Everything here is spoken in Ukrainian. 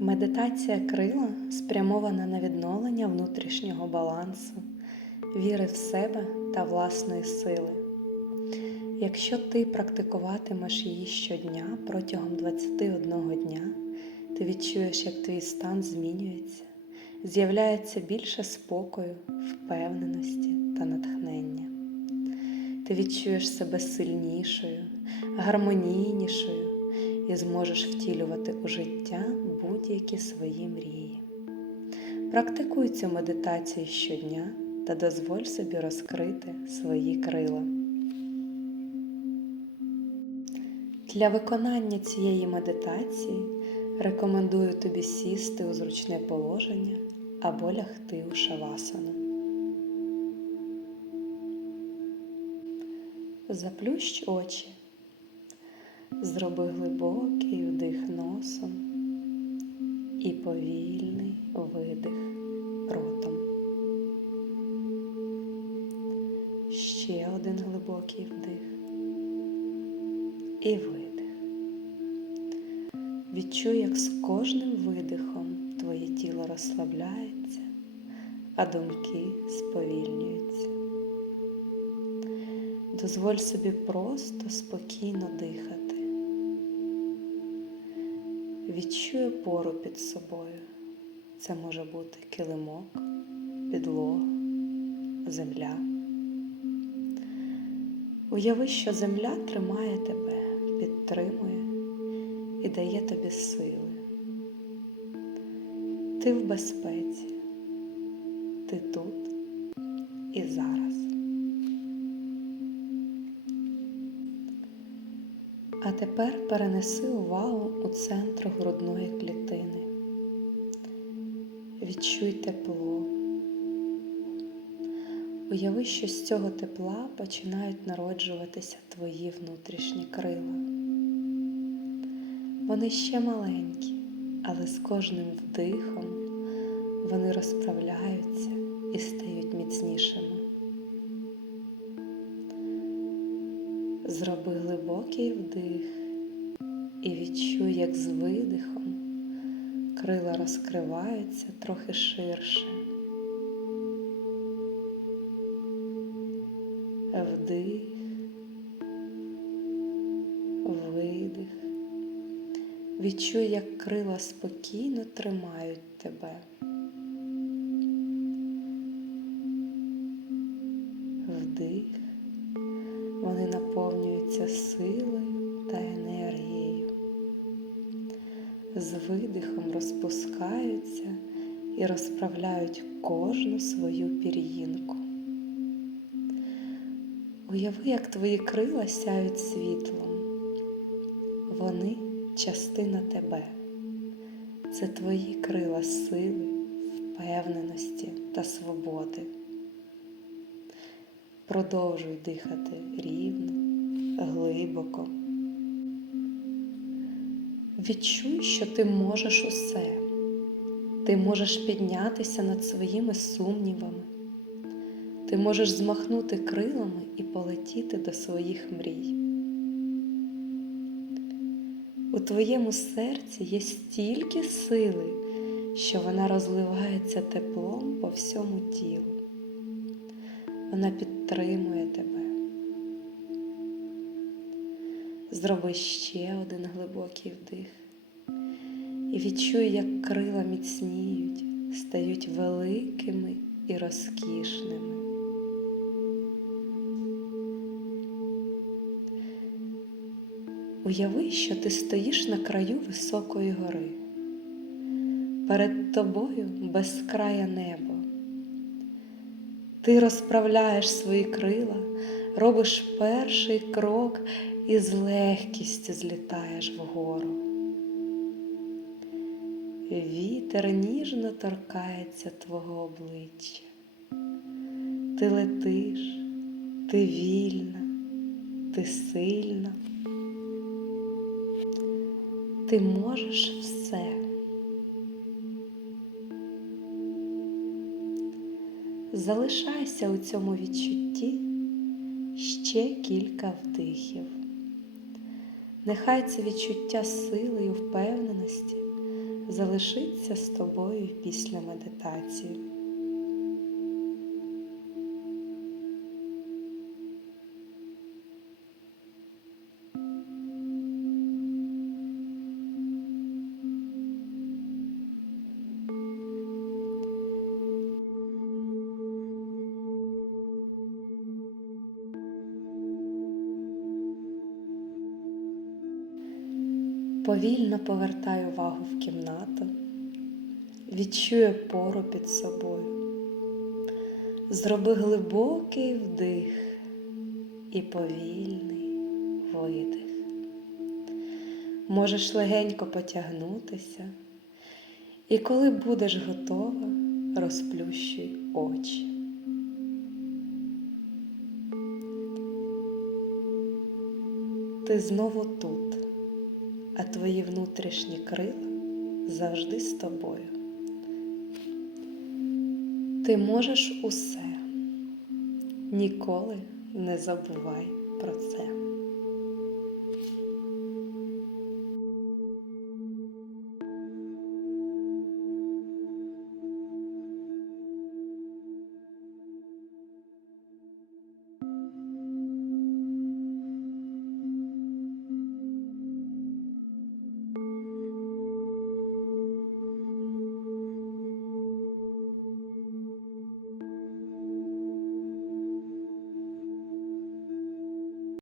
Медитація крила спрямована на відновлення внутрішнього балансу, віри в себе та власної сили. Якщо ти практикуватимеш її щодня протягом 21 дня, ти відчуєш, як твій стан змінюється, з'являється більше спокою, впевненості та натхнення. Ти відчуєш себе сильнішою, гармонійнішою і зможеш втілювати у життя будь-які свої мрії. Практикуй цю медитацію щодня та дозволь собі розкрити свої крила. Для виконання цієї медитації рекомендую тобі сісти у зручне положення або лягти у шавасану. Заплющ очі. Зроби глибокий вдих носом і повільний видих ротом. Ще один глибокий вдих і видих. Відчуй, як з кожним видихом твоє тіло розслабляється, а думки сповільнюються. Дозволь собі просто спокійно дихати. Відчуй опору під собою. Це може бути килимок, підлога, земля. Уяви, що земля тримає тебе, підтримує і дає тобі сили. Ти в безпеці, ти тут і зараз. А тепер перенеси увагу у центр грудної клітини. Відчуй тепло. Уяви, що з цього тепла починають народжуватися твої внутрішні крила. Вони ще маленькі, але з кожним вдихом вони розправляються і стають міцнішими. Зроби глибокий вдих і відчуй, як з видихом крила розкриваються трохи ширше. Вдих, видих. Відчуй, як крила спокійно тримають тебе. Наповнюються силою та енергією. З видихом розпускаються і розправляють кожну свою пір'їнку. Уяви, як твої крила сяють світлом. Вони частина тебе. Це твої крила сили, впевненості та свободи. Продовжуй дихати рівно, глибоко. Відчуй, що ти можеш усе. Ти можеш піднятися над своїми сумнівами. Ти можеш змахнути крилами і полетіти до своїх мрій. У твоєму серці є стільки сили, що вона розливається теплом по всьому тілу. Вона підтримує тебе. Зроби ще один глибокий вдих і відчуй, як крила міцніють, стають великими і розкішними. Уяви, що ти стоїш на краю високої гори. Перед тобою безкрає небо. Ти розправляєш свої крила, робиш перший крок і з легкістю злітаєш вгору. Вітер ніжно торкається твого обличчя. Ти летиш, ти вільна, ти сильна. Ти можеш все. Залишайся у цьому відчутті ще кілька вдихів. Нехай це відчуття сили і впевненості залишиться з тобою після медитації. Повільно повертай увагу в кімнату, відчуй опору під собою. Зроби глибокий вдих і повільний видих. Можеш легенько потягнутися, і коли будеш готова, розплющуй очі. Ти знову тут а твої внутрішні крила завжди з тобою. Ти можеш усе, ніколи не забувай про це.